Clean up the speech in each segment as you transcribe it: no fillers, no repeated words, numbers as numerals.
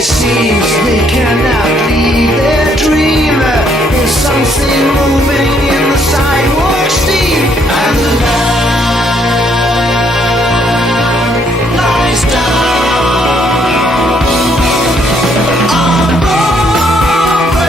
It seems they cannot leave their dream. There's something moving in the sidewalk steam, and the lamb lies down on Broadway.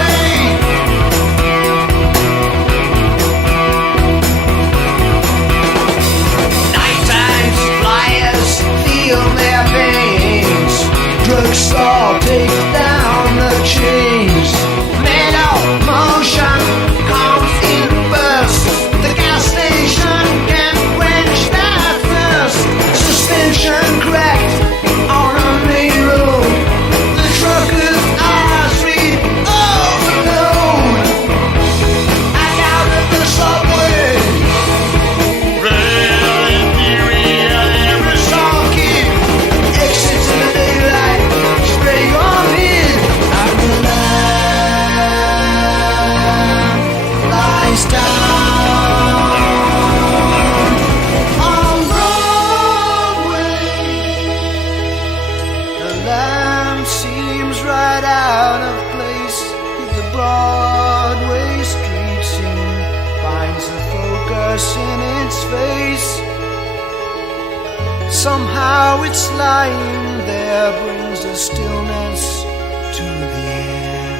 Nighttime flyers feel their veins. Drugstore takes down the chains. Metal motion comes in bursts. The gas station can quench that thirst. Suspension cracked on a main road. The truckers eyes read overload. Back out of the subway. Rail inferior, every song kid. Exits in the daylight. Spray on in. And the lamb lies down on Broadway. The lamb seems right out of place. The Broadway street scene finds the focus in its face. Somehow its lying there brings a stillness to the air.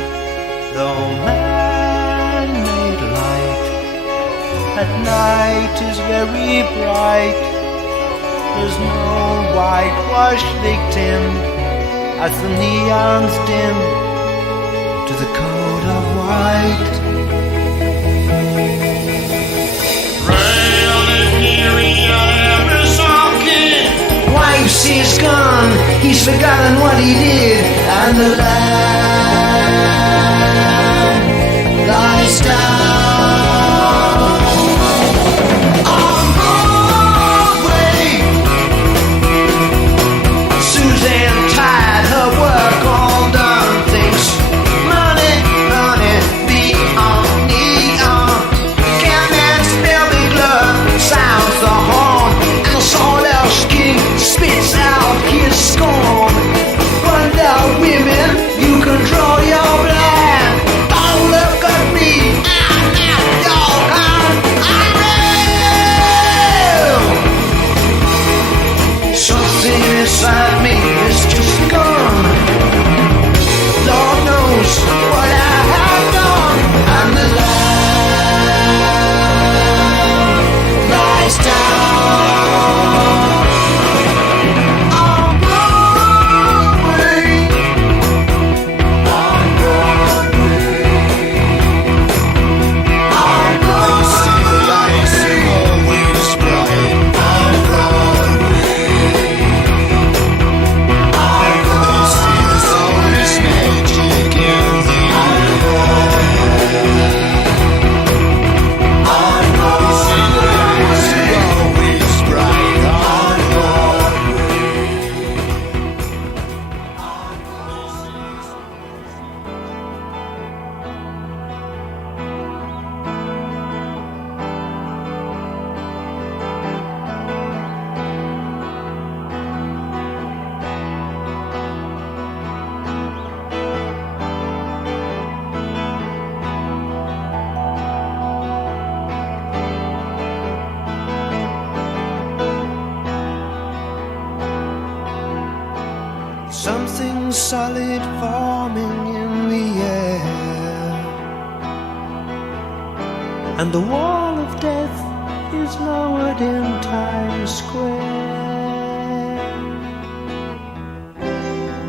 Though man-made light at night is very bright, there's no whitewashed victim as the neons dim to the code of white. Rail inferior, every song kid. Wife's he's gone, he's forgotten what he did, and the lamb lies down on Broadway. Suzanne tired, her work all done, thinks money, money, neon, neon. Catman's velvet glove sounds the horn, and the sawdust king spits out his scorn. Wonder women, you control your blind. Don't look at me, I'm not your kind. I'm real. Something inside me is just gone. Lord knows what I have done. And the lamb lies down on Broadway. On Broadway. On Broadway. Always bright on Broadway. There's always magic in the always bright on Something solid forming in the air, and the wall of death is lowered in Times Square.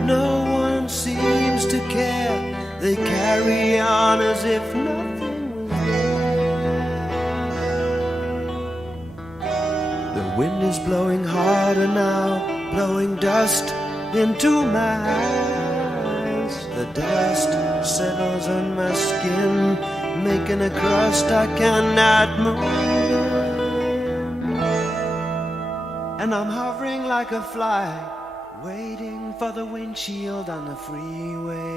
No one seems to care. They carry on as if nothing was there. The wind is blowing harder now, blowing dust into my eyes. The dust settles on my skin, making a crust I cannot move. And I'm hovering like a fly, waiting for the windshield on the freeway.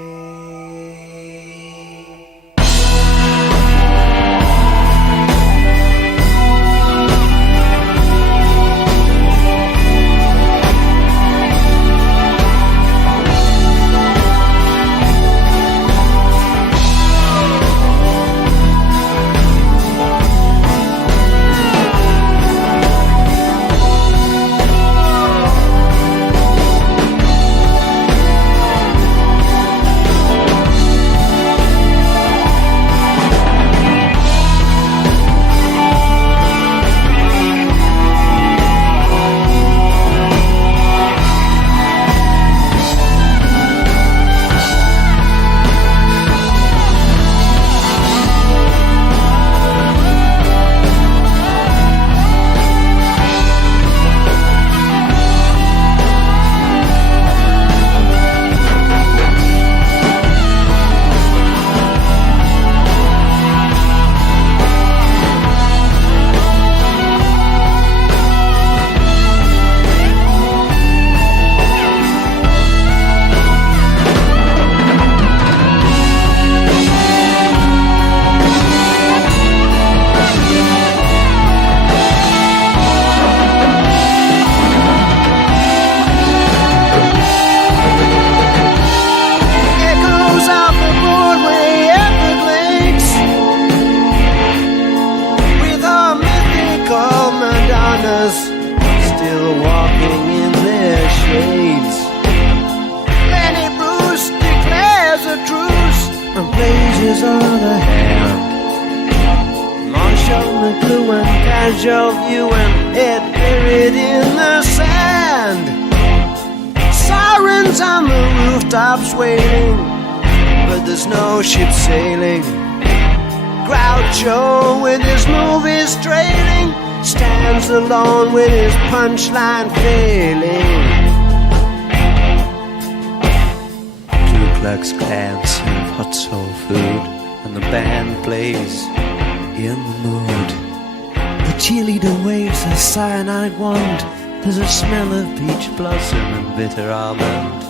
and blazes on the hand. Marshall McLuhan, casual view and head buried in the sand. Sirens on the rooftops wailing, but there's no ship sailing. Groucho with his movies trailing stands alone with his punchline failing. Ku Klux Klan serve hot soul food, and the band plays in the mood. The cheerleader waves a cyanide wand. There's a smell of peach blossom and bitter almond.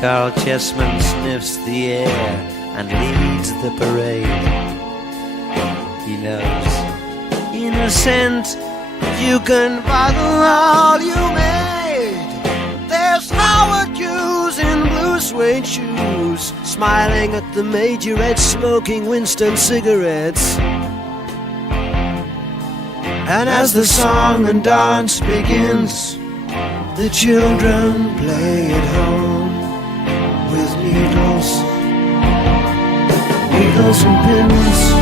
Carl Chessman sniffs the air and leads the parade. He knows, innocent, you can bottle all you made. There's Howard Hughes in blue suede shoes, smiling at the majorette, smoking Winston cigarettes. And as the song and dance begins, the children play at home with needles and pins.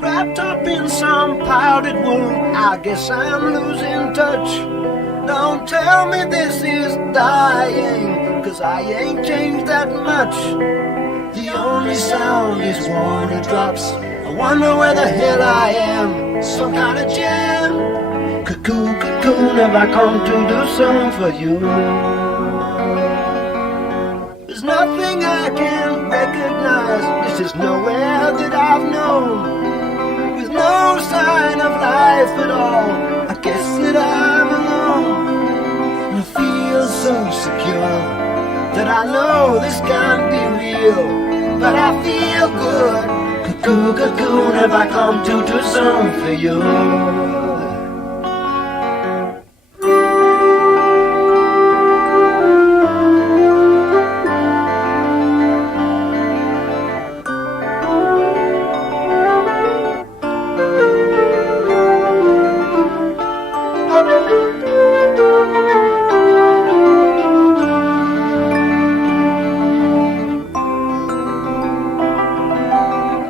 Wrapped up in some powdered wool, I guess I'm losing touch. Don't tell me this is dying, 'cause I ain't changed that much. The only sound is water drops. I wonder where the hell I am. Some kind of jam. Cuckoo, cocoon, have I come to do something for you? There's nothing I can recognize. This is nowhere that I've known. With no sign of life at all, I guess that I'm alone. And I feel so secure that I know this can't be real, but I feel good. Cuckoo, cocoon, have I come to do something for you?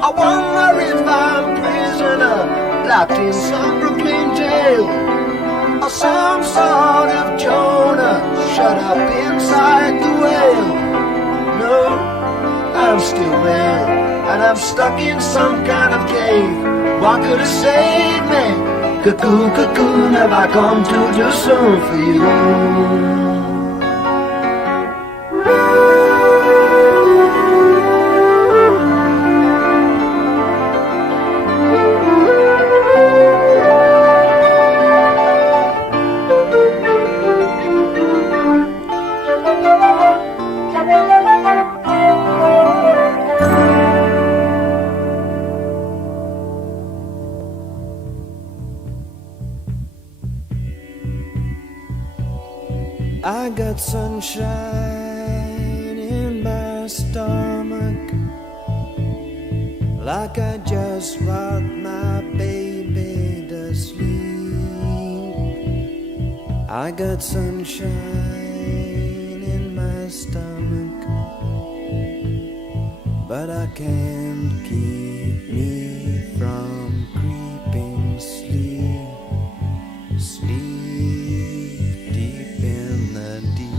I wonder if I'm prisoner, locked in some Brooklyn jail, or some sort of Jonah, shut up inside the whale. No, I'm still there, and I'm stuck in some kind of cave. What could have saved me? Cuckoo, cocoon, have I come to do something for you? I got sunshine in my stomach, like I just rocked my baby to sleep. I got sunshine in my stomach, but I can't keep me from creeping sleep, sleep deep in the deep.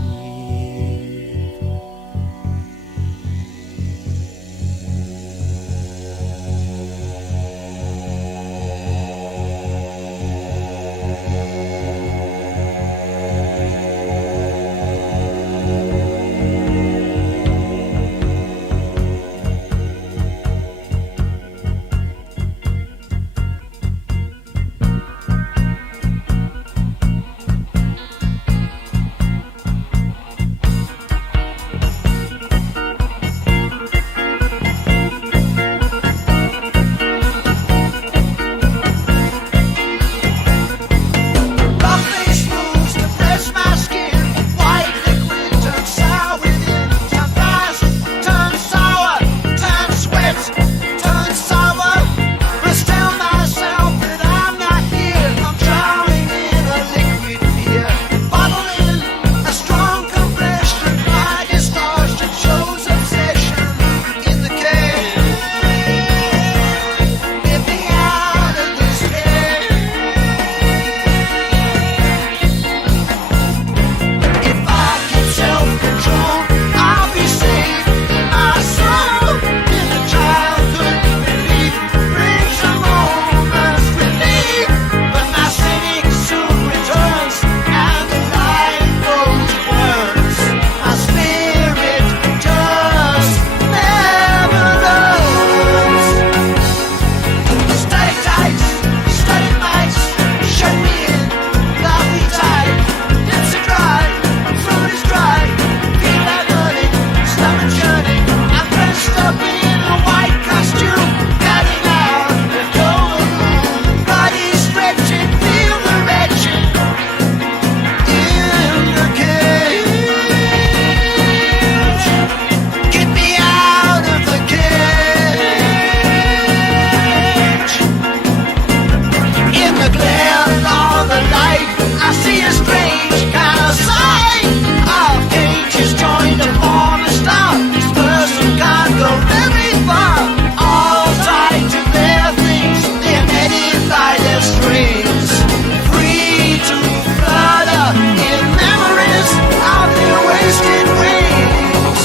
a strange kind of sight. Our cages joined to form a star. This person can't go very far. All tied to their things, they're netted by their strings. Free to flutter in memories of their wasted wings.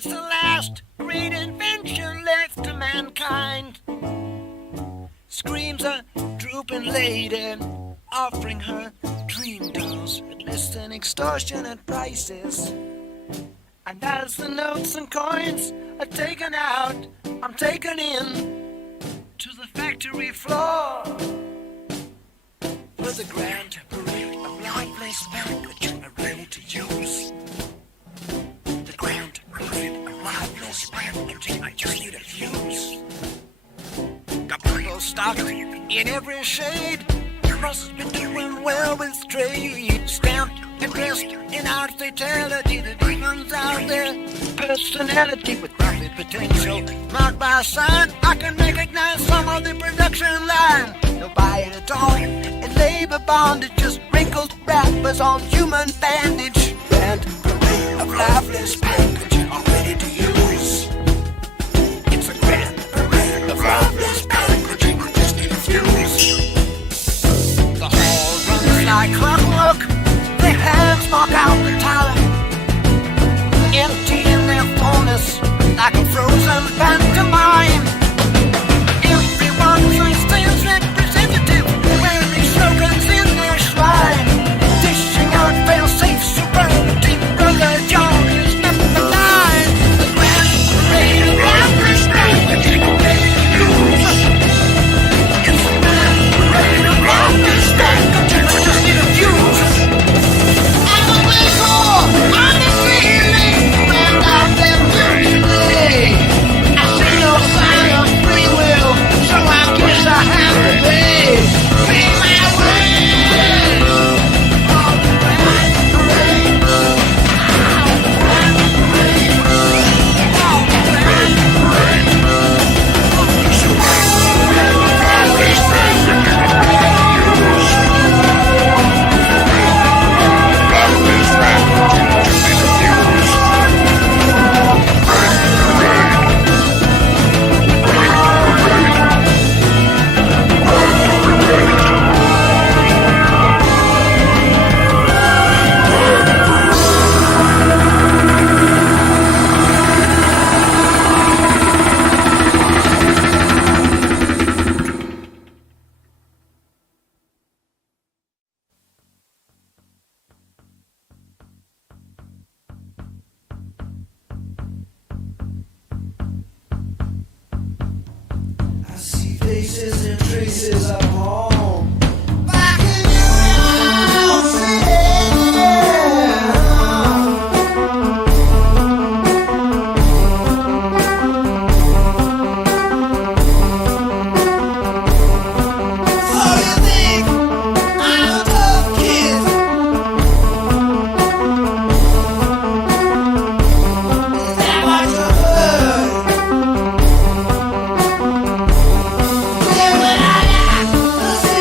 It's the last great invention left to mankind. Screams a drooping lady, offering her dream dolls at less than extortionate prices. And as the notes and coins are taken out, I'm taken in to the factory floor for the grand parade of lifeless packaging ready to use. The grand parade of lifeless packaging, I just need a fuse. Got people stocked in every shade. Must be doing well with trade. Stamped and dressed in hospitality. The demons out there. Personality with profit potential. Marked by a sign, I can recognize some of the production line. They'll buy it at all. And labor bondage, just wrinkled wrappers on human bandage. And parade of lifeless packaging all ready to use. It's a grand parade of lifeless packaging. I just need a fuse. Like clockwork, their hands mark out the time, empty in their fullness, like a frozen pantomime. Everyone stands representative, wearing slogans in their shrine, dishing out fail-safe superlative. Brother John is number 9. The grand parade of lifeless packaging ready to use. It's the grand parade of lifeless packaging. Faces and traces of home. Back in your city. So you think I'm a tough kid? Is that what you heard? Yeah, but I got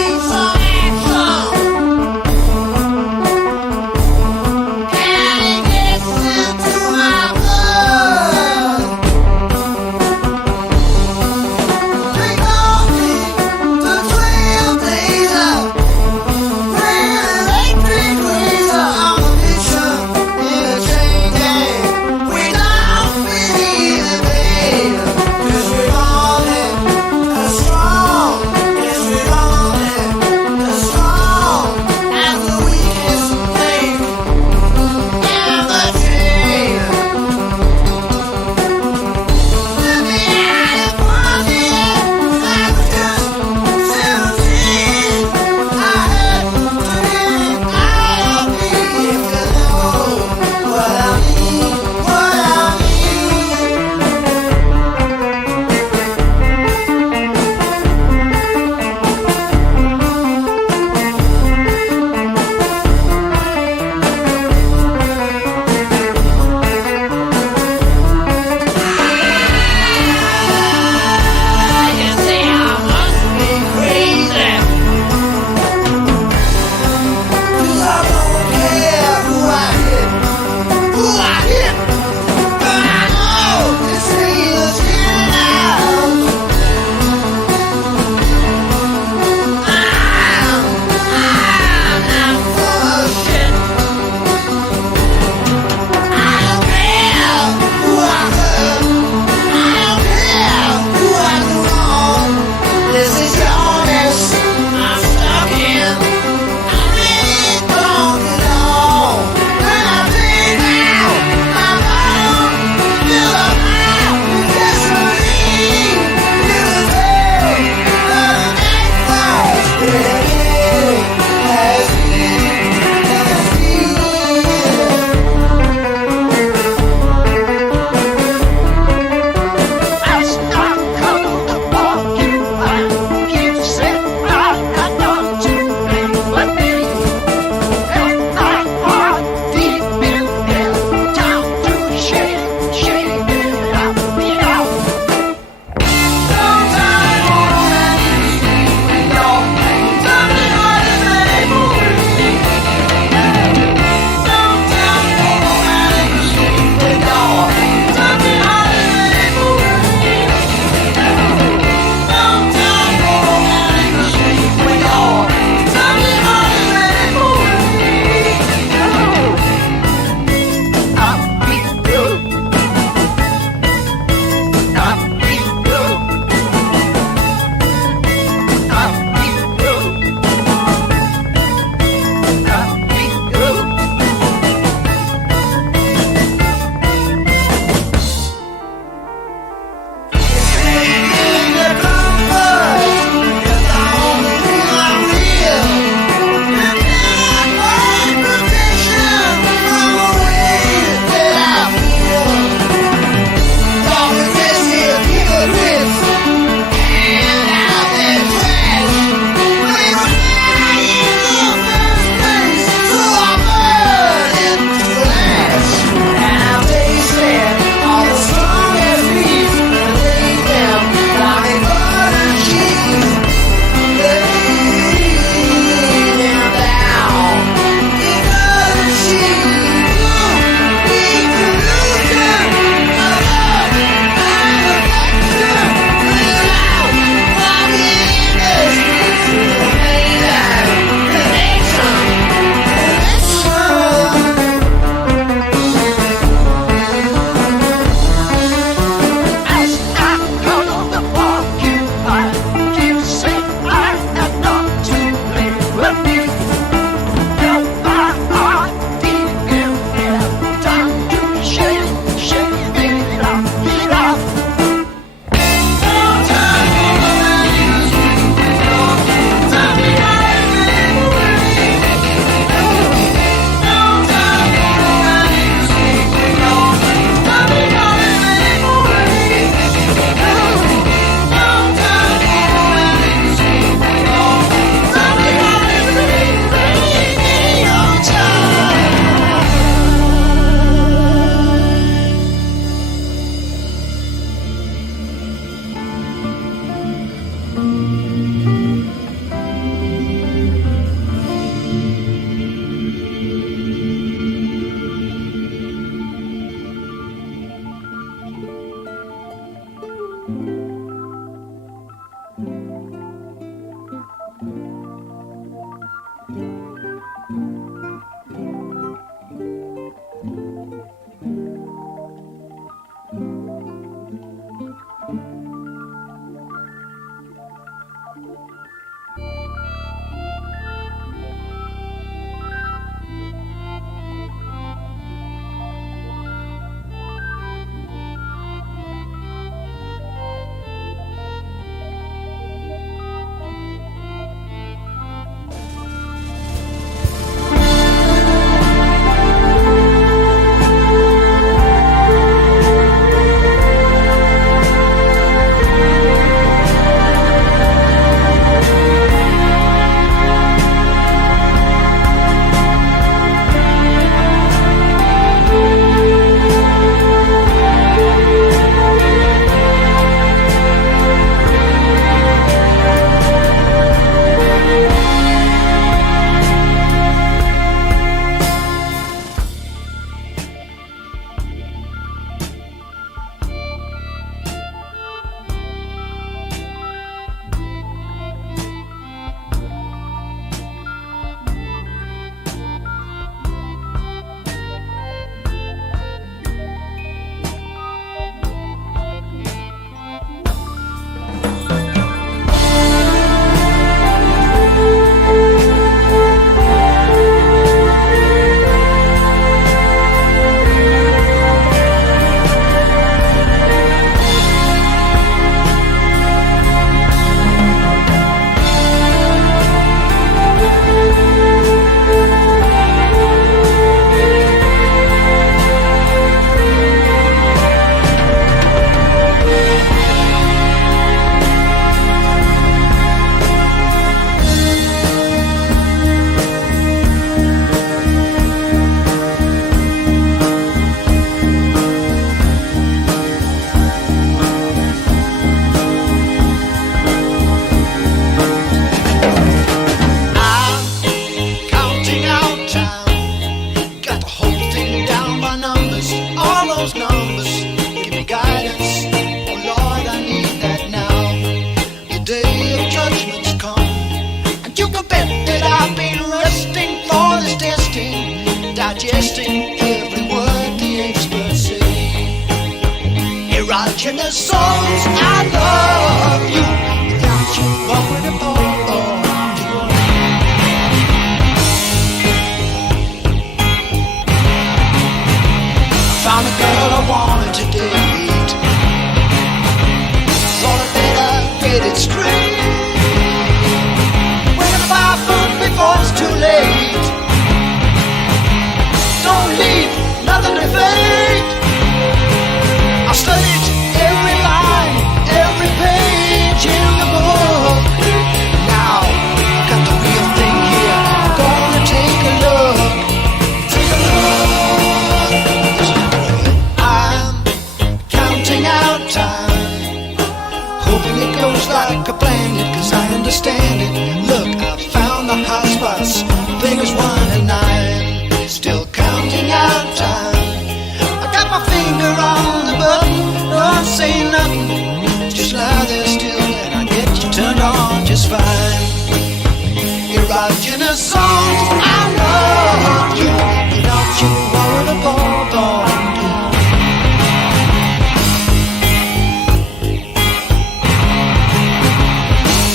songs I love you without you worried about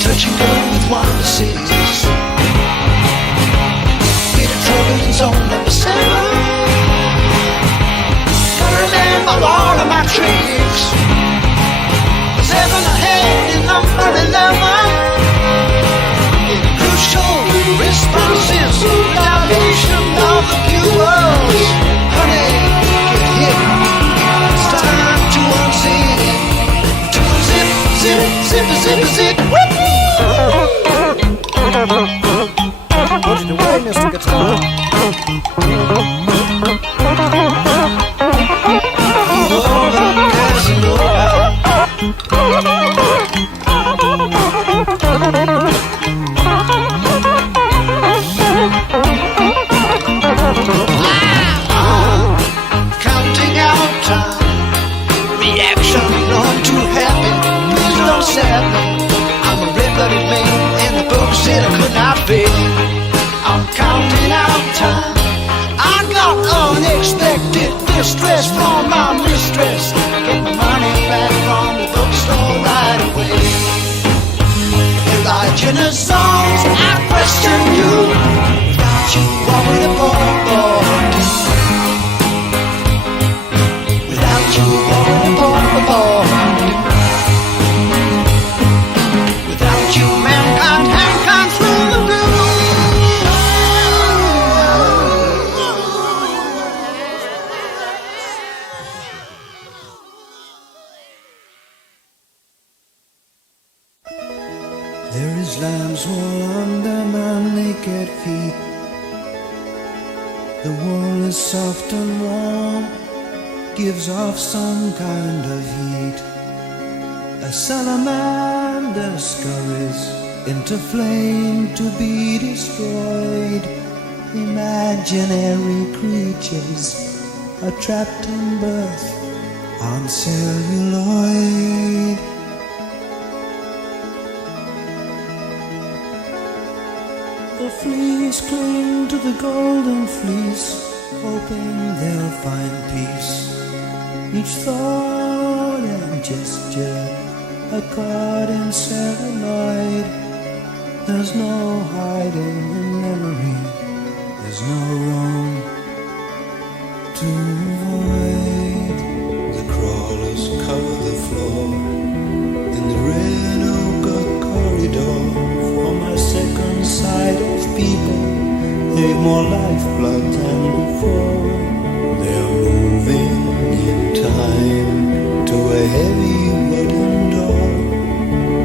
touch and go with wonder cities. Be the trouble in zone number 7. Gotta remember all of my tricks. 7 ahead in number 11. Crucial responses, dilation of the pupils. Honey, get hit. It's time to unzip. To unzip, zip, zip, zip, zip. Put it away, Mr. Guitar. Counting out time, reaction none too happy. Please don't sad me. I'm a red-blooded man, and the folks said I could not fail. I'm counting out time. I got unexpected distress from my mistress. Get my money back from the bookstore right away. Elijah in the songs, I question you. Without you, what would it be? Without you, what would it be? Without you, mankind through the blue. There is lamb's wool under my naked feet. The wool is soft and warm, gives off some kind of heat. A salamander scurries into flame to be destroyed. Imaginary creatures are trapped in birth on celluloid. The fleas cling to the golden fleece, hoping they'll find peace. Each thought and gesture a card in celluloid. There's no hiding in memory. There's no wrong to avoid. The crawlers cover the floor in the red ochre corridor. For my second sight of people, they've more lifeblood than before. They're moving in time to a heavy wooden door,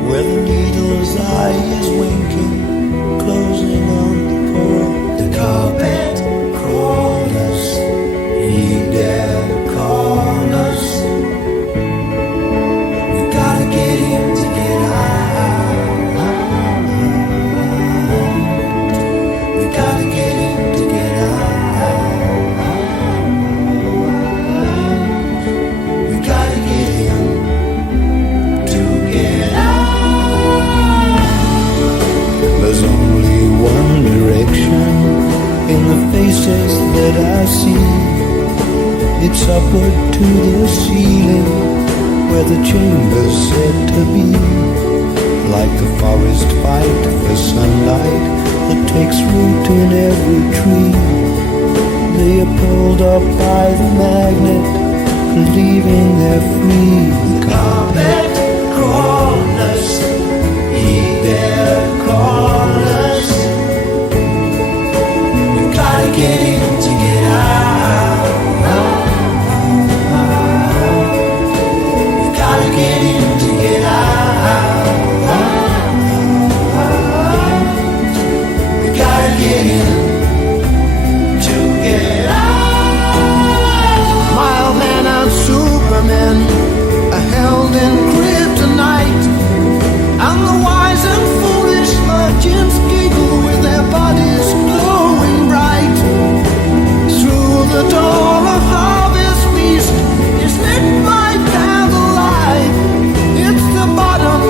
where the needle's eye is winking, closing on the poor. The carpet crawlers, heed their callers. We gotta get him to get out. We gotta get him to get out. We gotta get him to get out. There's only one direction in the faces that I see. It's upward to the ceiling, where the chamber's said to be. Like the forest fight for sunlight that takes root in every tree. They are pulled up by the magnet, believing they're free. The carpet crawlers, heed their callers. We gotta get him to get out. We gotta get him to get out. We gotta get him to get out. Mild man and Superman are held in kryptonite, and the wise and foolish virgins giggle with their bodies glowing bright. Through the door of harvest feast is lit by candlelight. It's the bottom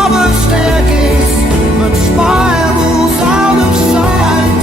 of a staircase, but spirals out of sight.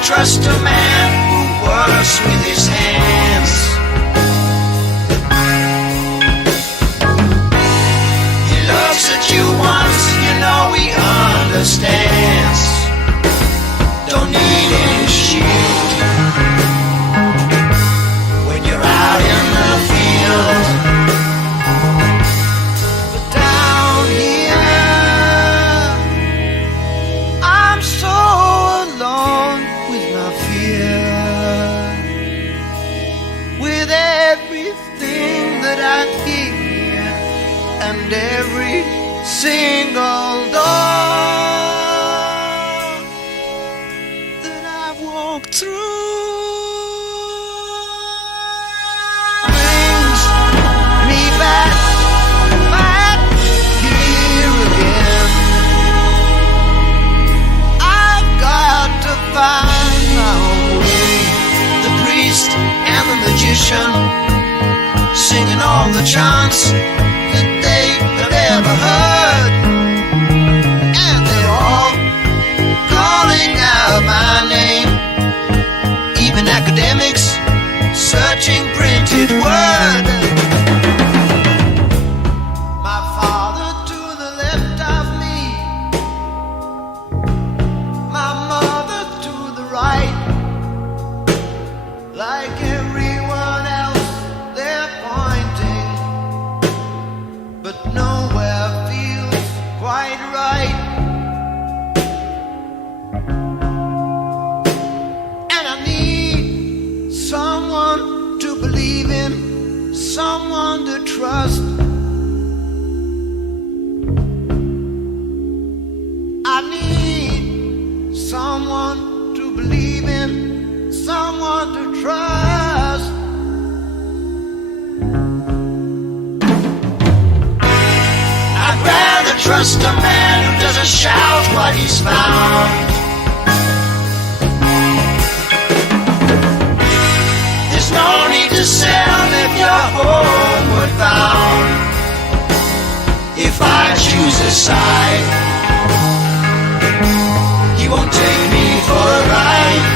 Trust a man who works with his hands. He looks at you once, you know he understands. Don't need any shield when you're out in the field. But down here, I'm so alone with my fear, with everything that I hear and every single door that I've walked through brings me back here again. I've got to find my own way. The priest and the magician singing all the chants that they have ever heard, and they're all calling out my name. Even academics searching printed word. My father to the left of me, my mother to the right. Like everyone else, they're pointing, but nowhere feels quite right. And I need someone to believe in, someone to trust. I need someone to believe in, someone to trust. I'd rather trust a man who doesn't shout what he's found. There's no need to sell the side. You won't take me for a ride.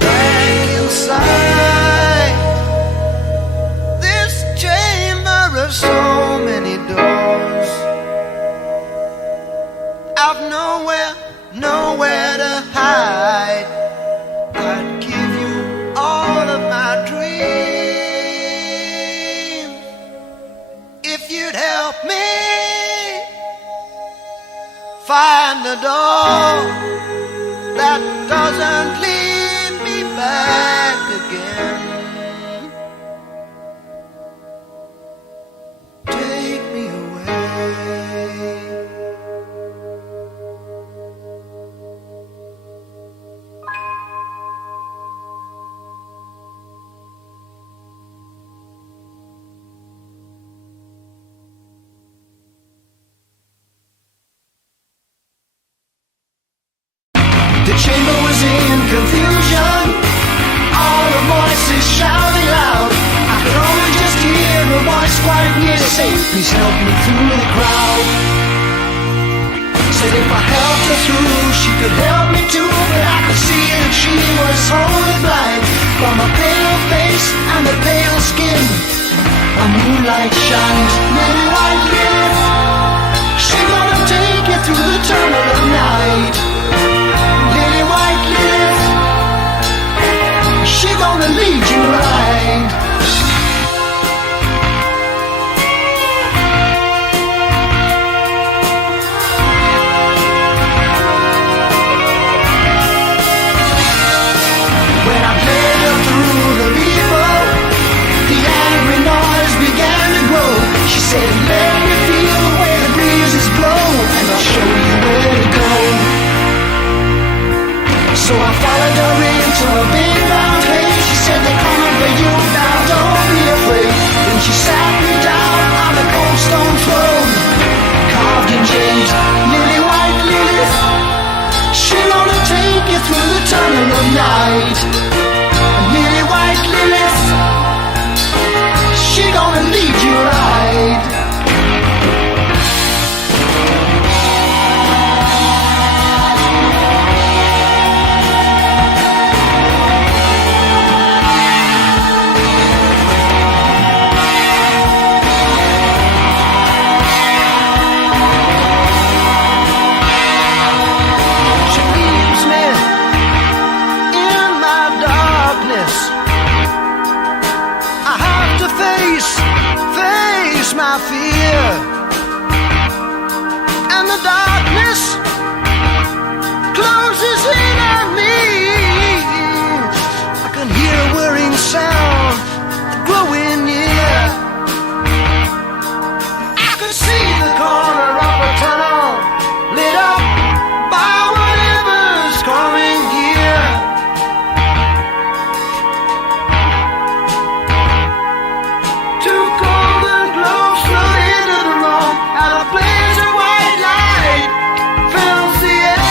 Back inside this chamber of so many doors, I've nowhere to hide. I'd give you all of my dreams if you'd help me find a door that doesn't lead me back again. Take me away. The chamber was in confusion, all the voices shouting loud. I could only just hear a voice quite near say, please help me through the crowd. Said if I helped her through, she could help me too, but I could see that she was wholly blind. From her pale face and the pale skin, a moonlight shined, lily white lips. She gonna take you through the tunnel of night. Lily white lips, she gonna lead you right. When I played her through the people, the angry noise began to grow. She said, let me feel the way the breezes blow, and I'll show you where to go. So I followed her into a big round place. She said they're coming for you now, don't be afraid. Then she sat me down on the cold stone throne, carved in jade, lily white lilies. She gonna take you through the tunnel of night. Lily white lilies, she gonna lead you right. My fear and the darkness closes in on me. I can hear a whirring sound growing near. I could see the corner of a tunnel lit up by whatever's coming here. Two golden globes flew into the room, and a blaze of white light fills the air.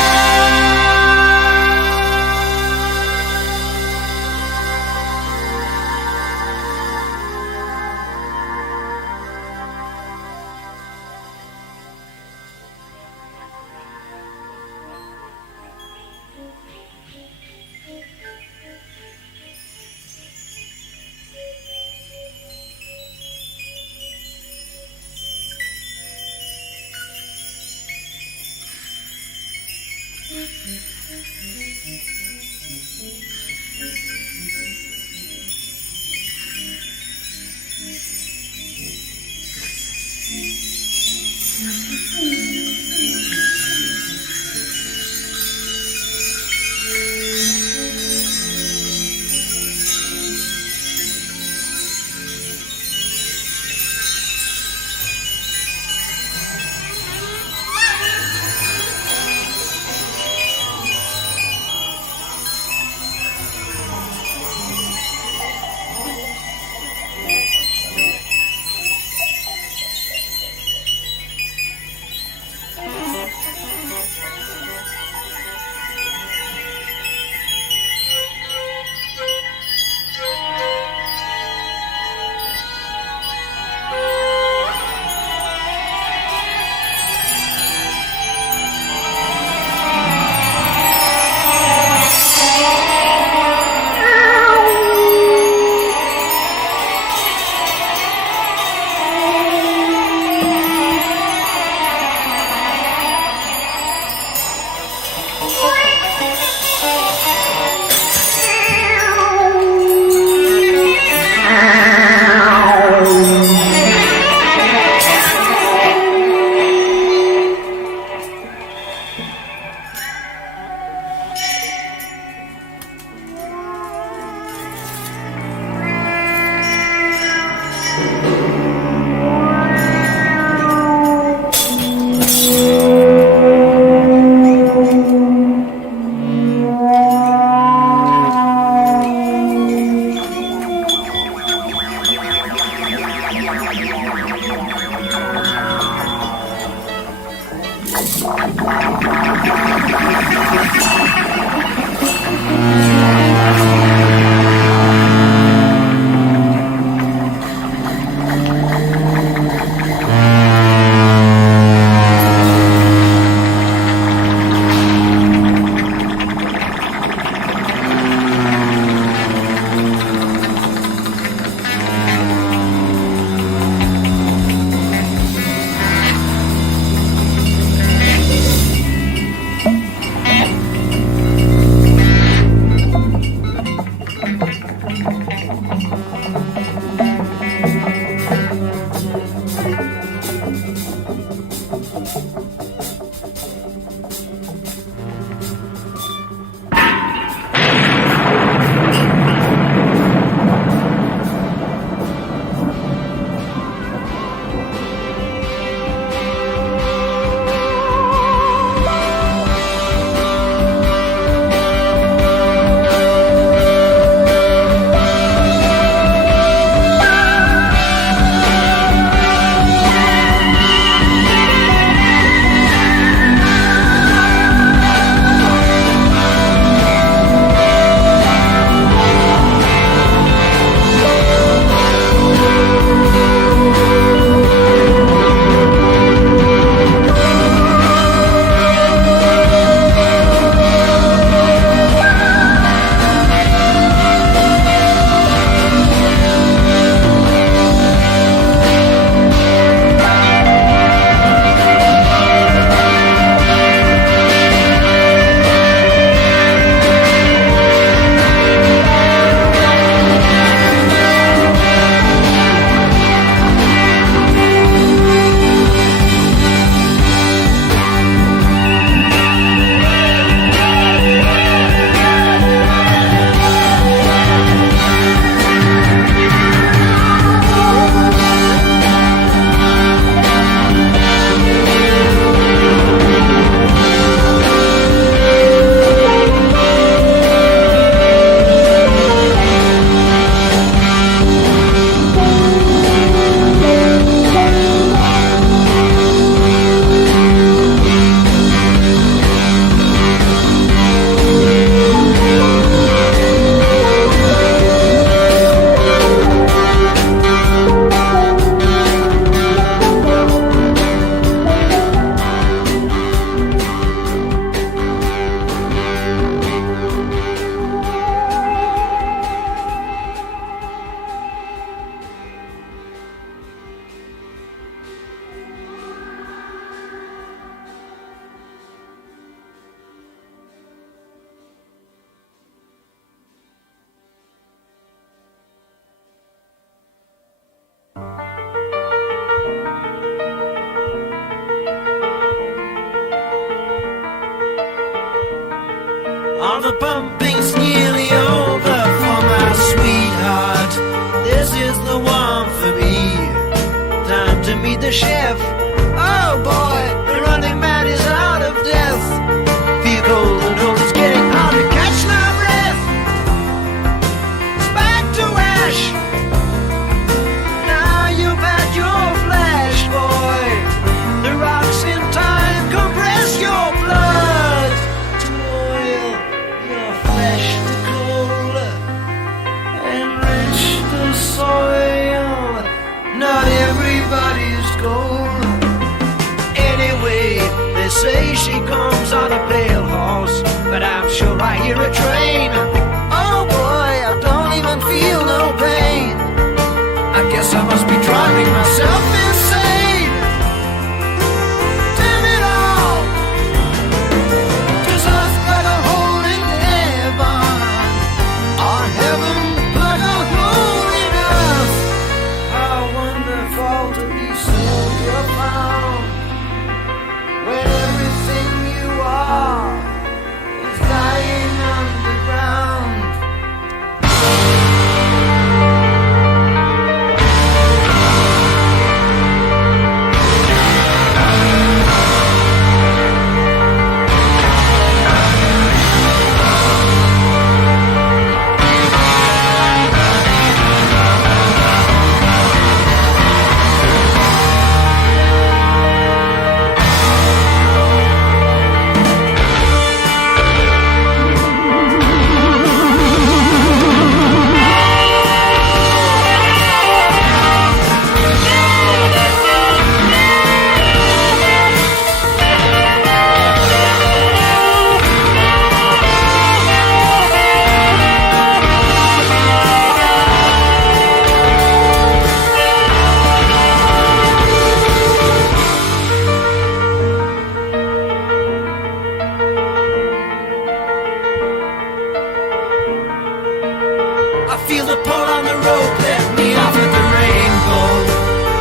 the pumping's nearly over for my sweetheart. This is the one for me. Time to meet the chef. Oh boy, the running man is out of death. Feel cold and old, it's getting hard to catch my breath. It's back to ash. Now you've had your flash, boy. The rocks in time compress your blood to oil your flesh to coal. Enrich the soil. Not everybody's gold. Anyway, they say she comes on a pale horse, but I'm sure I hear a train. Oh boy, I don't even feel no pain. I guess I must be driving myself insane. Damn it all, 'cause Earth like a hole in heaven, or heaven like a hole in earth. How wonderful to be so profound, when everything you are is lying underground. I feel the pull on the rope, let me off at the rainbow.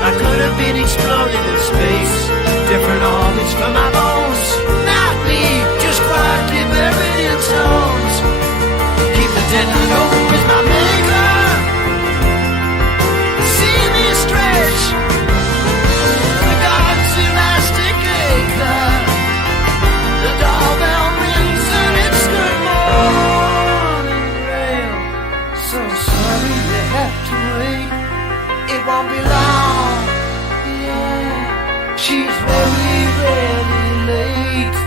I could have been exploded in space, different orbits for my bones. Not me, just quietly buried in stones. Keep the dead alone with my maker. See me stretch the God's elastic acre. The doorbell rings and it's good morning rail. So sorry they have to wait. It won't be long. Yeah, she's very, very late.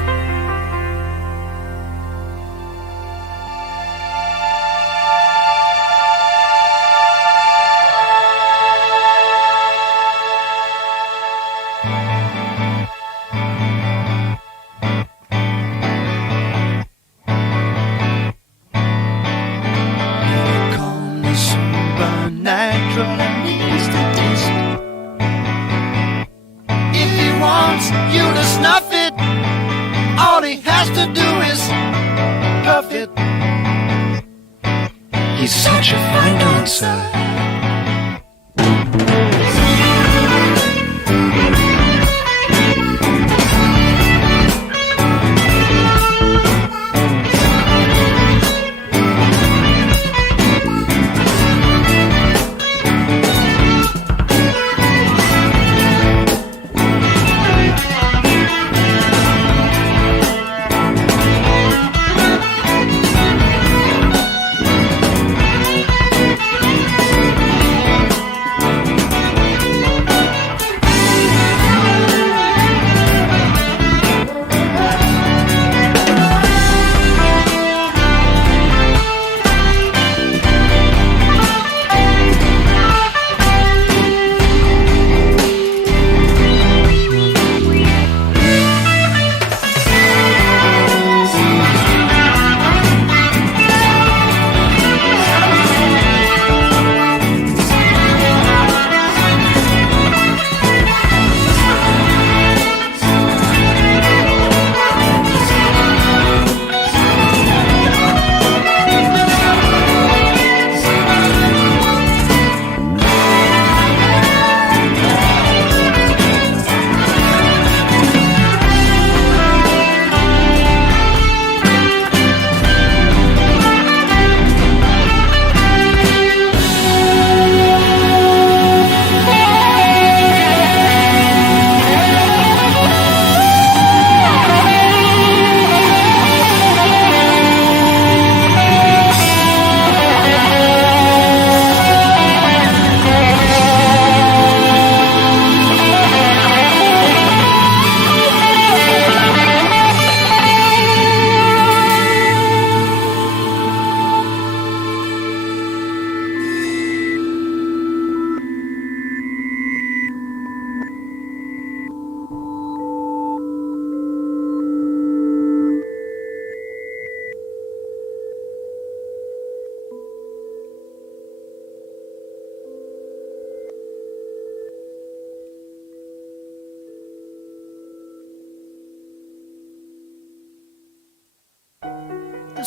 Calmness supernatural and needs to taste. If he wants you to snuff it, all he has to do is puff it. He's such a fine dancer.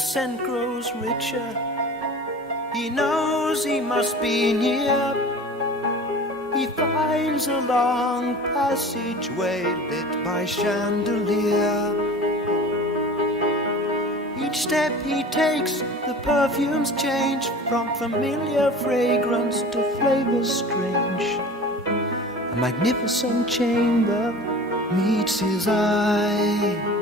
scent grows richer. He knows he must be near. He finds a long passageway lit by chandelier. Each step he takes, the perfumes change from familiar fragrance to flavors strange. A magnificent chamber meets his eye.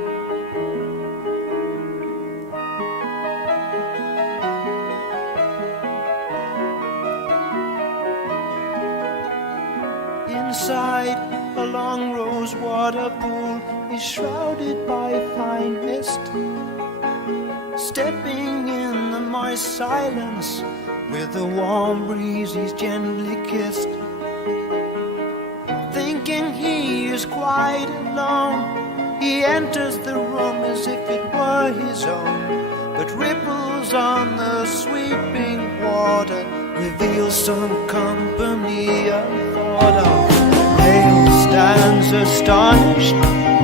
Inside, a long rosewater pool is shrouded by fine mist. Stepping in the moist silence, with a warm breeze he's gently kissed. Thinking he is quite alone, he enters the room as if it were his own. But ripples on the sweeping water reveal some company unthought of. Hale stands astonished,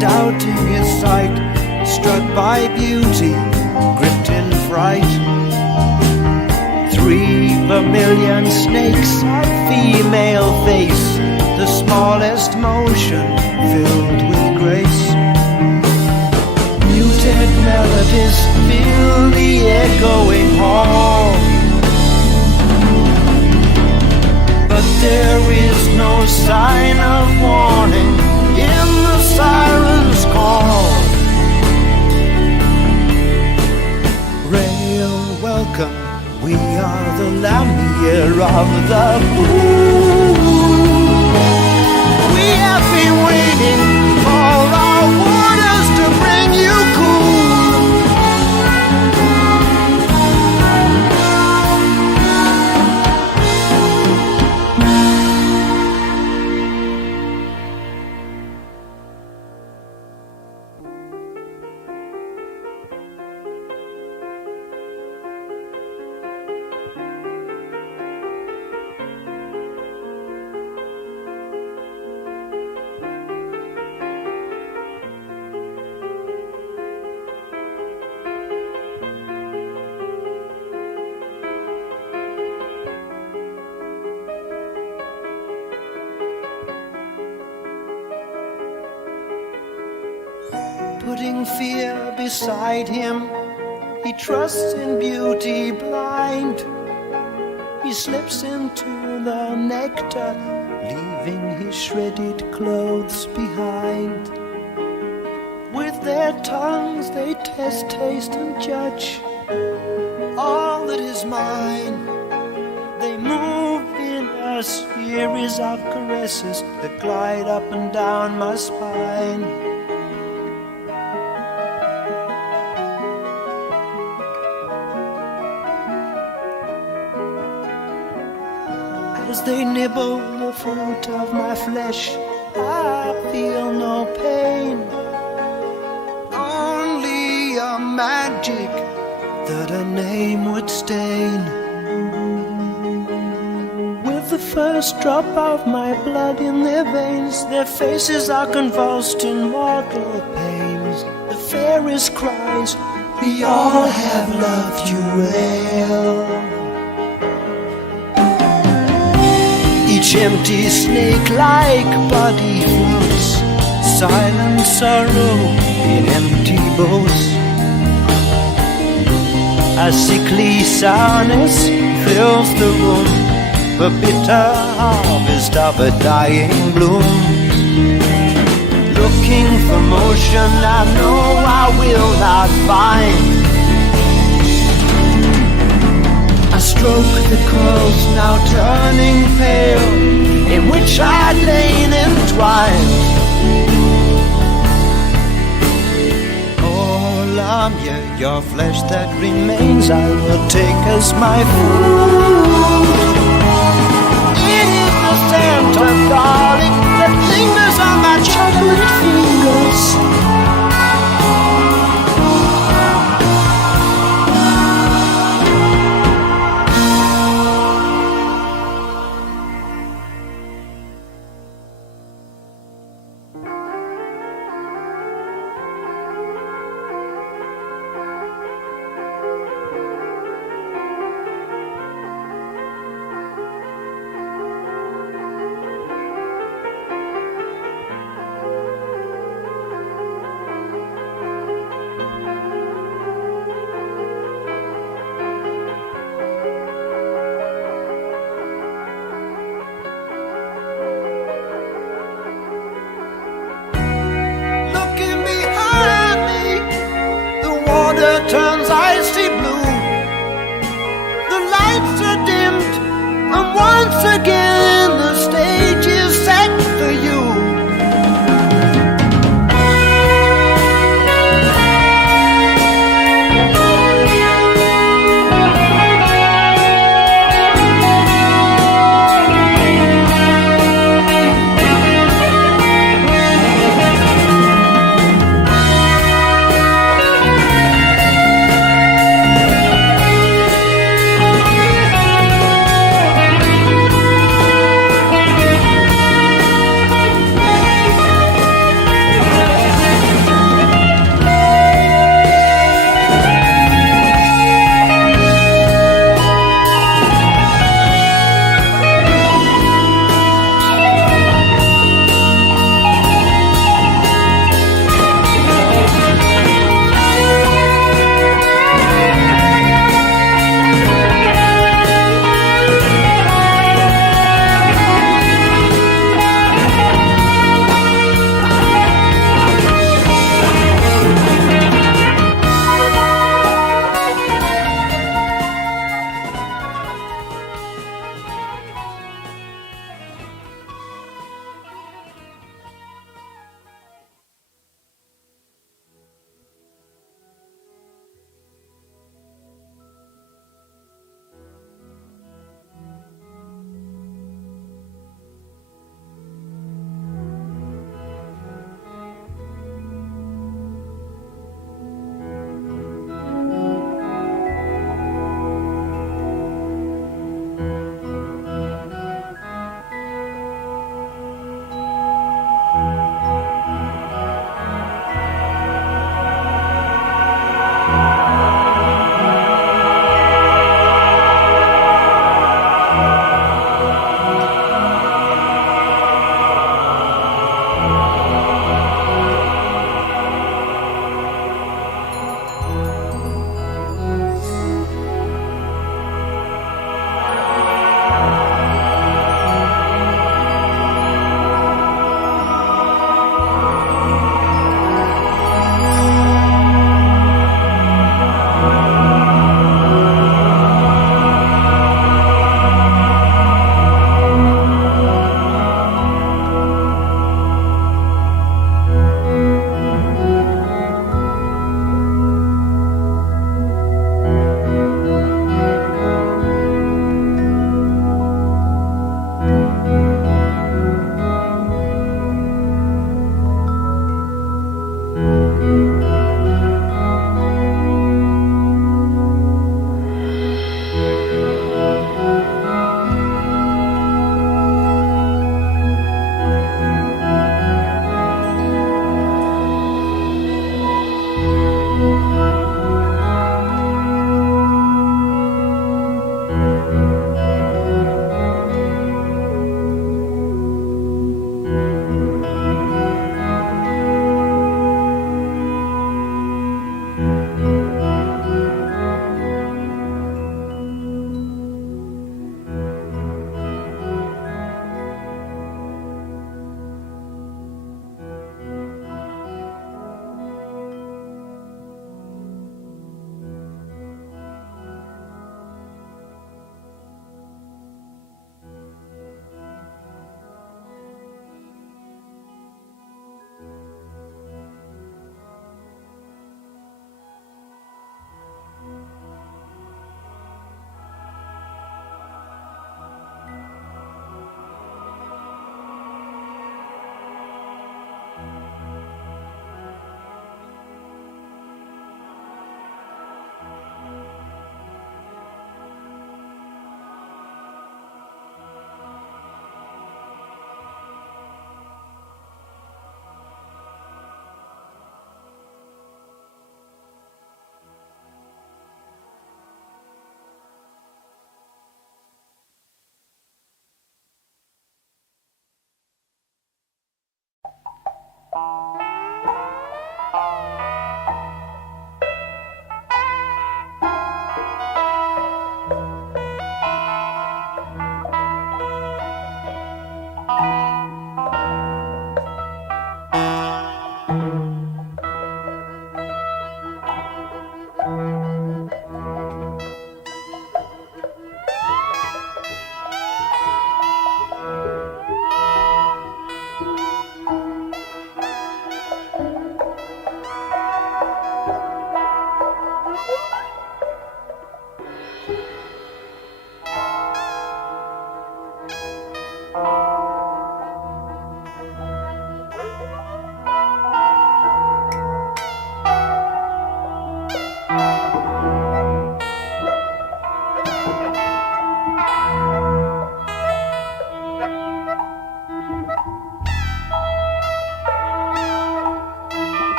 doubting his sight, struck by beauty, gripped in fright. 3 vermilion snakes, a female face, the smallest motion filled with grace. Muted melodies fill the echoing hall, but there is no sign of warning in the siren's call. Rail, welcome, we are the Lamia of the pool. We have been waiting for our waters to bring you cool. Putting fear beside him, he trusts in beauty blind. He slips into the nectar, leaving his shredded clothes behind. With their tongues they test, taste and judge all that is mine. They move in a series of caresses that glide up and down my spine. As they nibble the fruit of my flesh, I feel no pain, only a magic that a name would stain. With the first drop of my blood in their veins, their faces are convulsed in mortal pains. The fairest cries, we all have loved you well. Each empty snake-like body floats, silent sorrow in empty boats. A sickly sourness fills the room, the bitter harvest of a dying bloom. Looking for motion I know I will not find. I stroke the curls now turning pale, in which I'd lain entwined. Oh, Lamia, your flesh that remains I will take as my food. It is the scent of garlic that lingers on my chocolate fingers. once again the stage is set for you.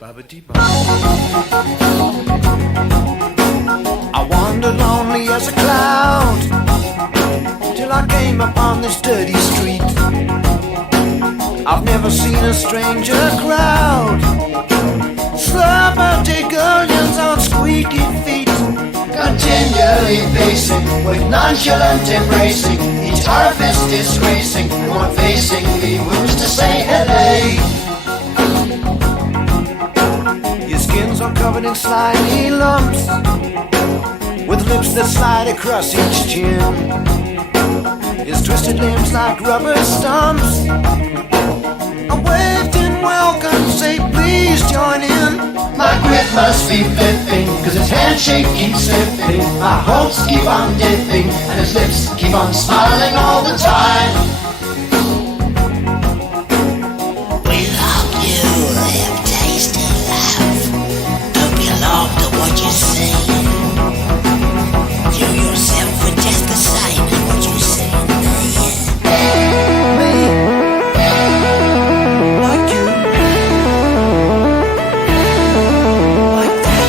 I wandered lonely as a cloud till I came upon this dirty street. I've never seen a stranger crowd, slobber gullions on squeaky feet, Continually pacing with nonchalant embracing, each orifice disgracing, one facing me moves to say hello. Your skin's all covered in slimy lumps, with lips that slide across each chin. His twisted limbs like rubber stumps. I waved in welcome, say please join in. My grip must be flipping, cause his handshake keeps slipping. My hopes keep on dipping, and his lips keep on smiling all the time. We love you, have tasty love. Don't belong to what you see. You yourself were just the same as what you see in me. Like you, like that.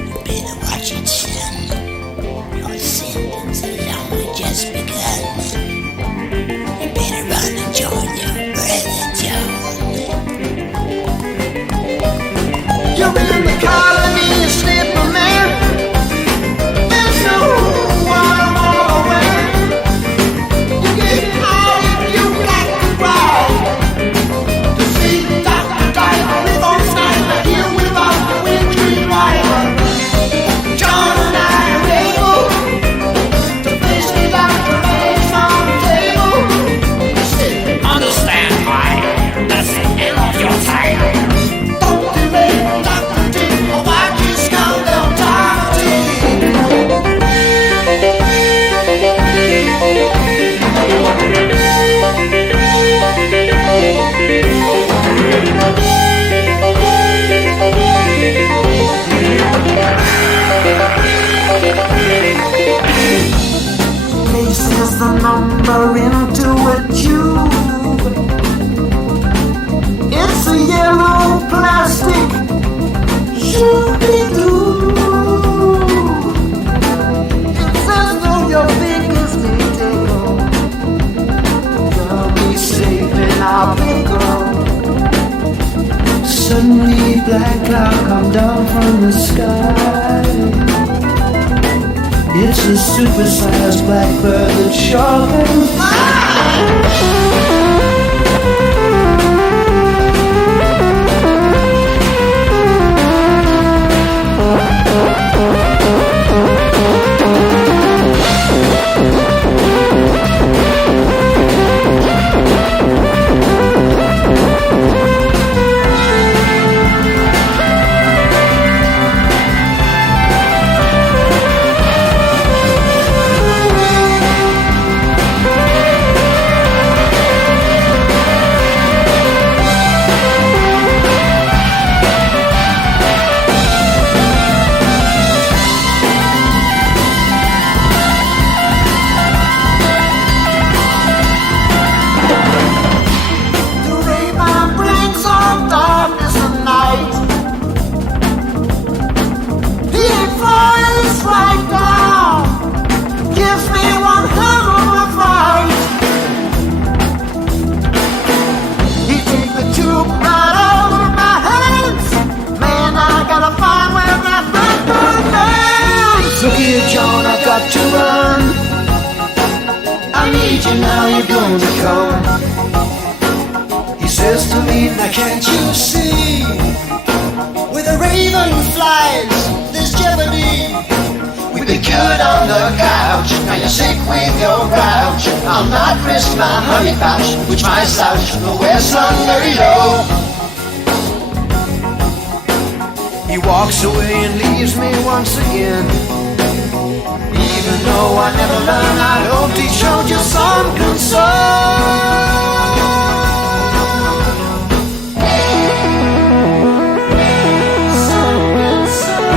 You better watch it, son. Your sentence has only just begun. You better run and join your brother John. You're in the colony, you slip a man. There's no one all around. You get out if you got the right to see Dr. Diver live on side here without the wintry rider. John and I are able to face the doctor eggs on the table. Understand why that's the end of your time. Don't delay, Dr. Dick, or I just come down Dr. Places the number into a tube. It's a yellow plastic shooby-doo. It says know your biggest detail. You'll be safe in our pickle. Suddenly black cloud come down from the sky. It's a supersized blackbird that sure can fly. The rainbow brings on darkness and night. The flies right down, gives me one hell of a fight. He take the tube right out of my hands. Man, I gotta find where that blackbird lands. Look here, John, I got to run. I need you now, you're gonna come. He says to me, now can't you see? Where the raven flies, there's jeopardy. We've been cured on the couch, now you're sick with your grouch. I'll not risk my honey pouch, which my slouch, nowhere slung very low. He walks away and leaves me once again. Even though I never learned, I hoped he showed you some concern. Some concern.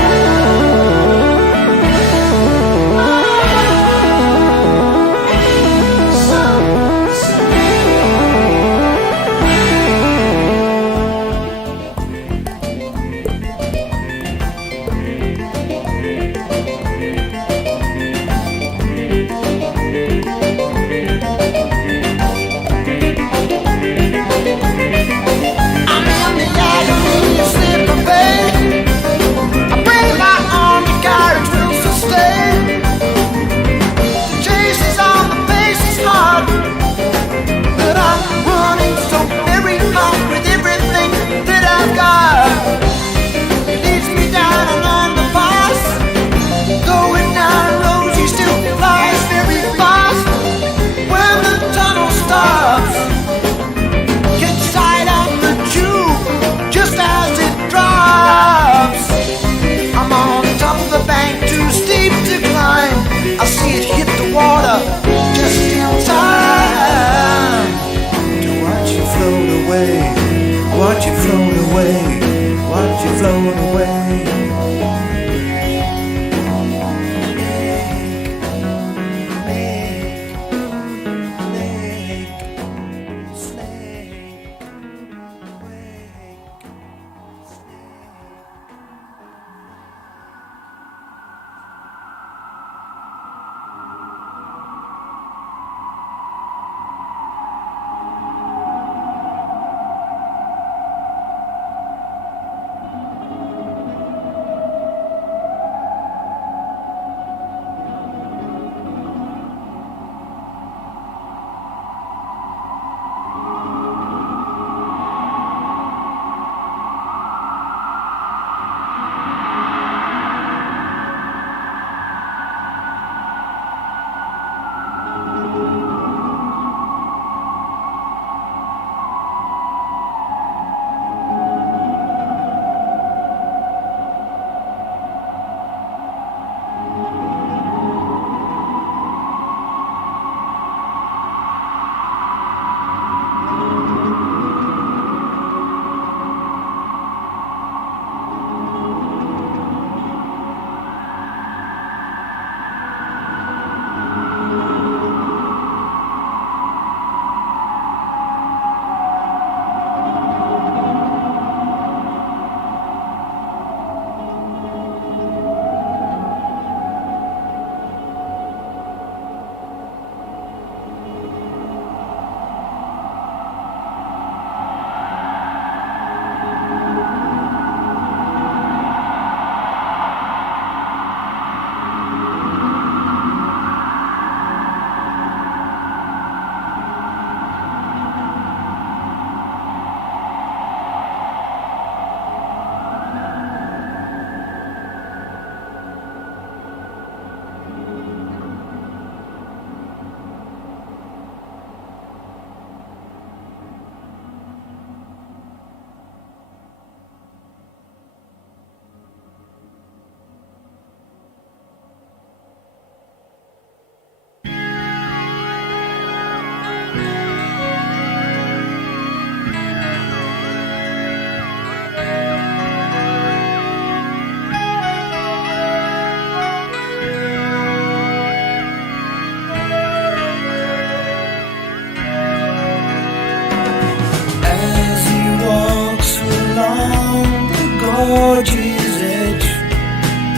on the gorge's edge.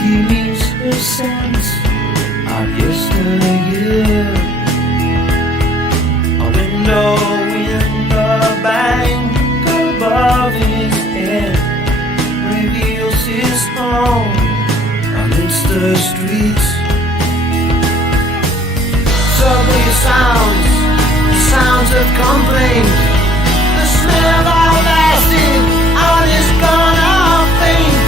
He meets her sense of yesteryear. A window in the bank above his head reveals his home amidst the streets. Subway sounds of complaint. The smell of acid on his gonna faint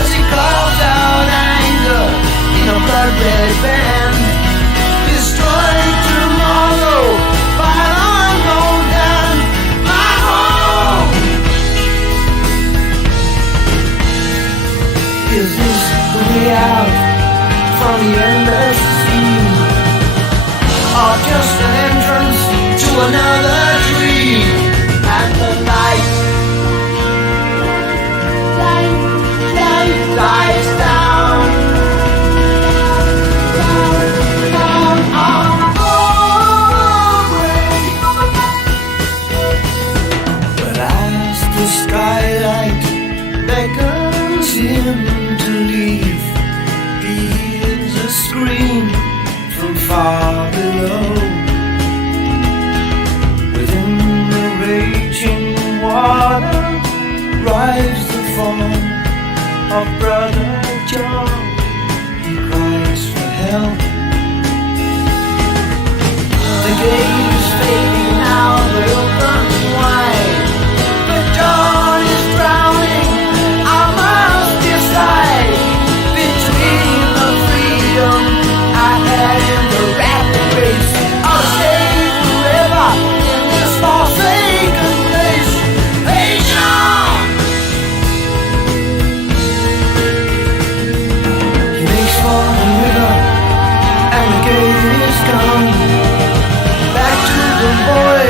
as he calls out anger in a blood-red band. Destroy tomorrow by an unknown hand. My home. Is this the way out from the endless sea? Or just an entrance to another dream? And the light dies down on Broadway. But as the skylight beckons him to leave, he hears a scream from far below. Within the raging water rise the form of Brother John. He cries for help. The gate is fading now, but open wide. But John is drowning. I must decide between the freedom I had in the rapid race. I'll stay forever in this forsaken place. Hey, John! He makes for the river, and the gate is gone. Back to the boy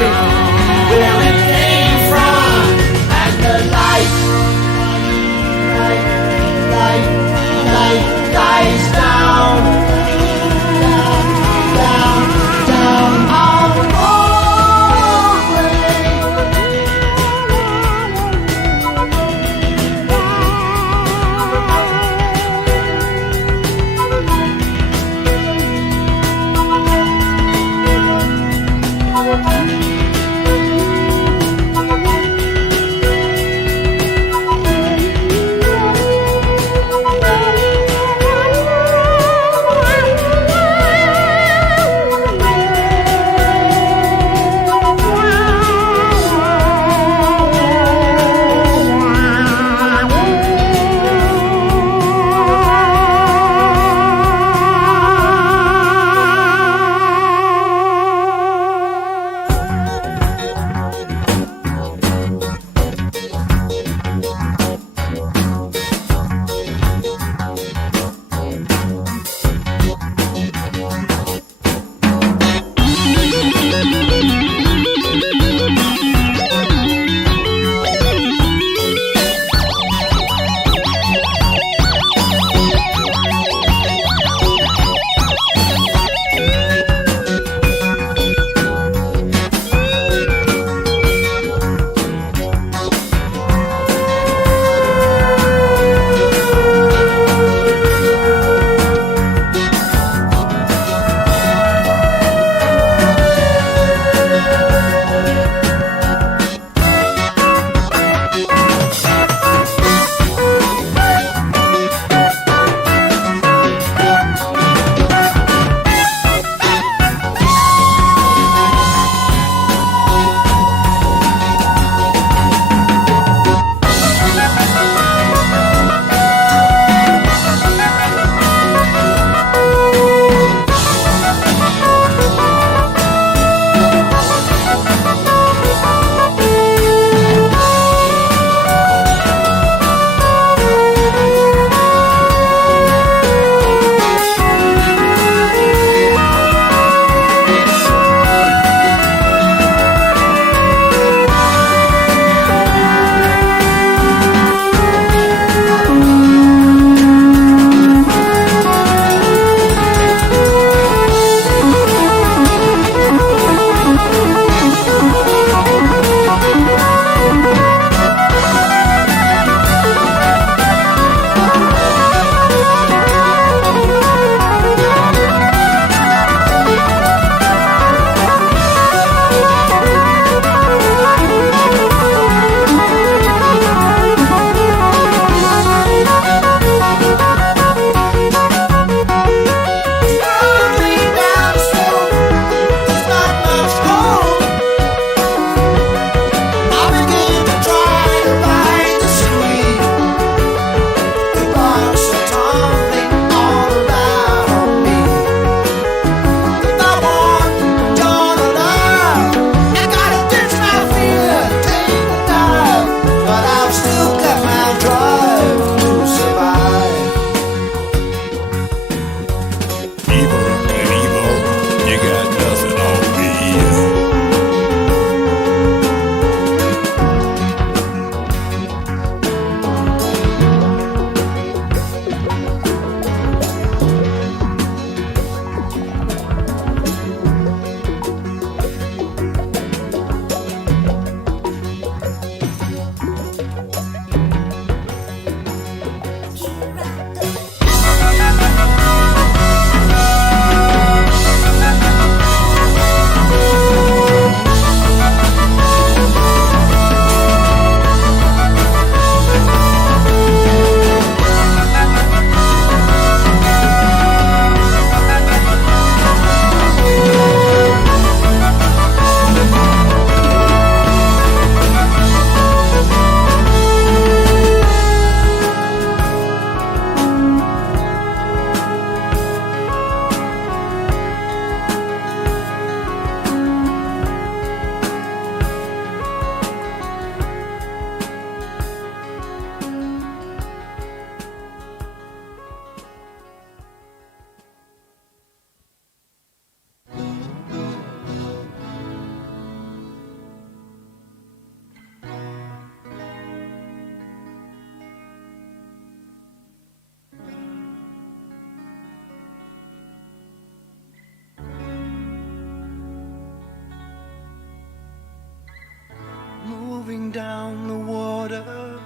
down the water.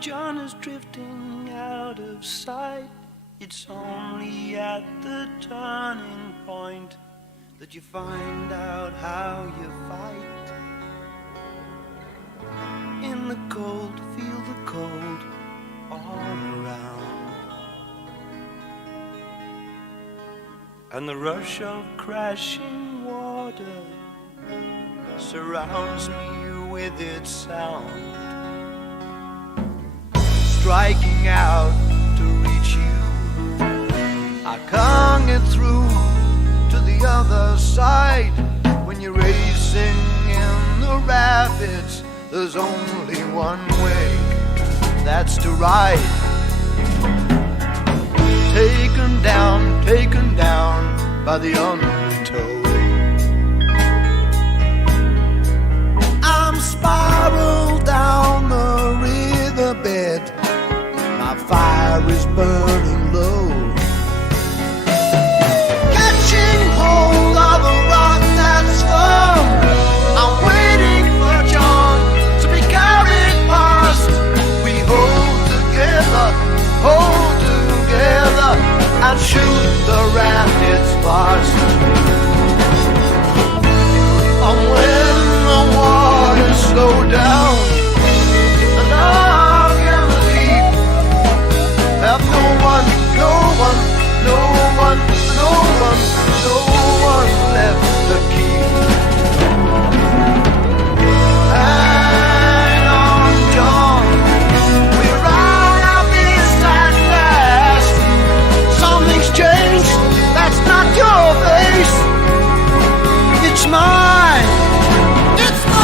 John is drifting out of sight. It's only at the turning point that you find out how you fight. In the cold, feel the cold all around, and the rush of crashing water surrounds me with its sound, striking out to reach you. I can't get through to the other side. When you're racing in the rapids, there's only one way, that's to ride. Taken down by the undertow. I'm spiraled down the riverbed. My fire is burning low, catching hold of a rock that's firm. I'm waiting for John to be carried past. We hold together, and shoot the rapids past. And when the waters slow down, and I can believe that no one left to keep. Hang on, John, we're out of this at last. Something's changed, that's not your face. It's mine, it's mine.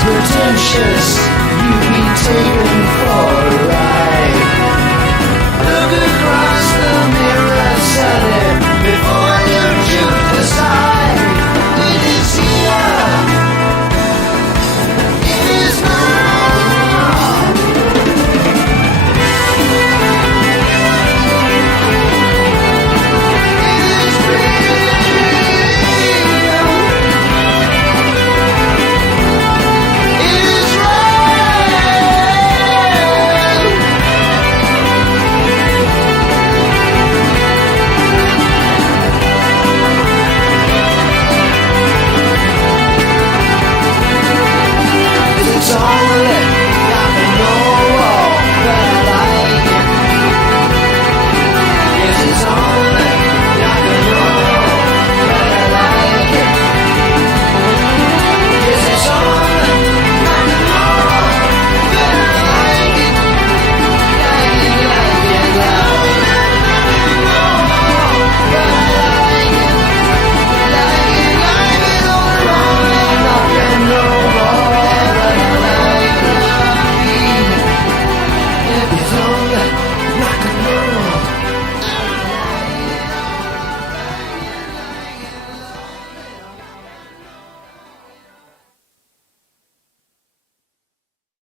pretentious, you be taken for